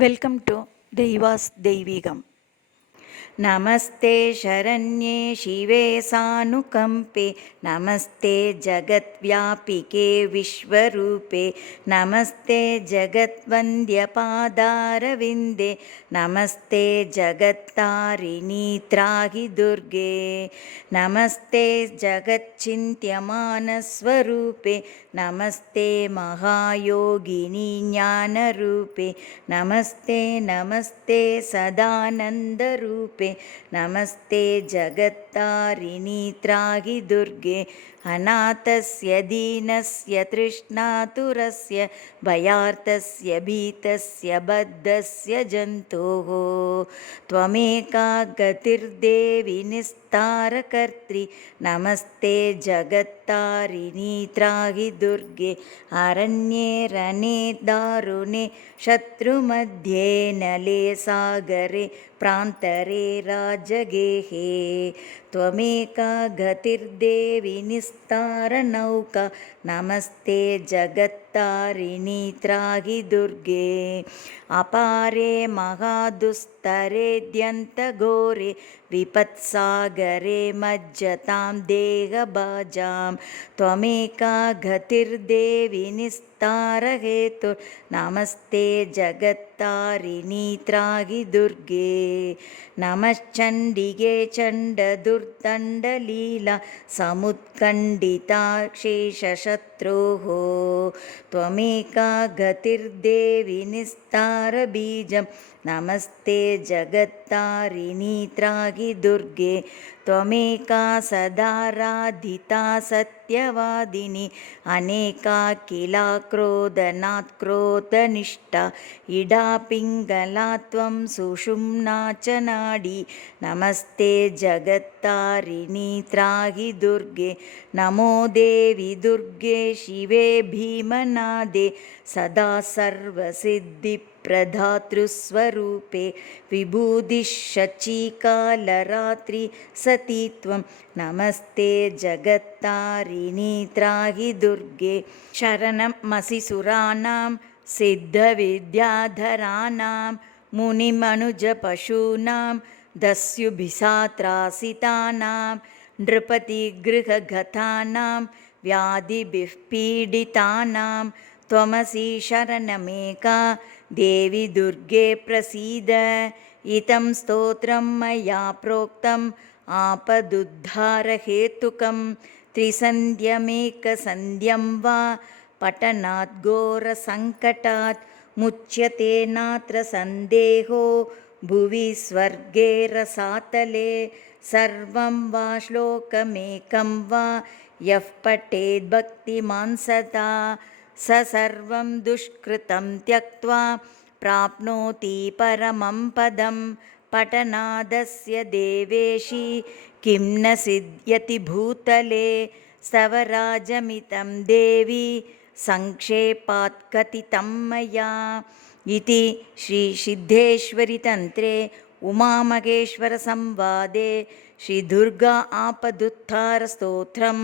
Welcome to ദൈവാസ് ദൈവികം. नमस्ते शरण्ये शिवे सानुकम्पे नमस्ते जगद्व्यापिके विश्वरूपे नमस्ते जगद्वन्द्यपादारविन्दे नमस्ते जगत्तारिणी त्राहि दुर्गे नमस्ते जगच्चिन्त्यमानस्वरूपे नमस्ते महायोगिनी ज्ञानरूपे नमस्ते नमस्ते सदानन्दरूपे नमस्ते जगत्तारिणी त्राहि दुर्गे। अनाथस्य दीनस्य तृष्णातुरस्य भयार्तस्य भीतस्य बद्धस्य जन्तोः। त्वमेका गतिर्देवि निस्तारकर्त्री। नमस्ते जगत्तारिणी त्राहि दुर्गे अरण्ये रणे दारुणे शत्रुमध्ये नले सागरे प्रान्तरे राजगेहे। त्वमेका गतिर्देवि निस्तारनौका नमस्ते जगत्तारिणी त्राहि दुर्गे। अपारे महादुस्तरेद्यन्तघोरे विपत्सागरे मज्जतां देहभाजां त्वमेका गतिर्देवि निस्तारहेतुर्नमस्ते जगत्तारिणी त्राहि दुर्गे नमश्चण्डिगे चण्डदुर्दण्डलीला समुत्कण्डिता शेषशत्रोः त्वमेका गतिर्देवि निस्तारबीजं नमस्ते जगत्तारिणी त्राहि दुर्गे त्वमेका सदाराधिता सत्यवादिनी। अनेका किला क्रोधनात् क्रोधनिष्ठा इडा पिङ्गला त्वं सुषुम्ना च नाडी। नमस्ते जगत्तारिणी त्राहि दुर्गे। नमो देवि दुर्गे शिवे भीमनादे। सदा सर्वसिद्धि प्रधातृस्वरूपे विभूतिशचीकालरात्रि सती त्वं। नमस्ते जगत्तारिणी त्राहि दुर्गे। शरणमसि सुराणां सिद्धविद्याधराणां मुनिमनुजपशूनां दस्युभिसात्रासितानां नृपतिगृहगतानां व्याधिभिः पीडितानां त्वमसि शरणमेका देवि दुर्गे प्रसीद इतं स्तोत्रं मया प्रोक्तम् आपदुद्धारहेतुकं त्रिसन्ध्यमेकसन्ध्यं वा पठनात् घोरसङ्कटात् मुच्यते नात्र सन्देहो भुवि स्वर्गे रसातले सर्वं वा श्लोकमेकं वा यः पठेद्भक्तिमान् सदा स सर्वं दुष्कृतं त्यक्त्वा प्राप्नोति परमं पदं पठनादस्य देवेशी किं न सिद्ध्यति भूतले स्तवराजमितं देवी सङ्क्षेपात् कथितं मया इति श्रीसिद्धेश्वरितन्त्रे उमामहेश्वरसंवादे श्रीदुर्गा आपदुत्थारस्तोत्रम्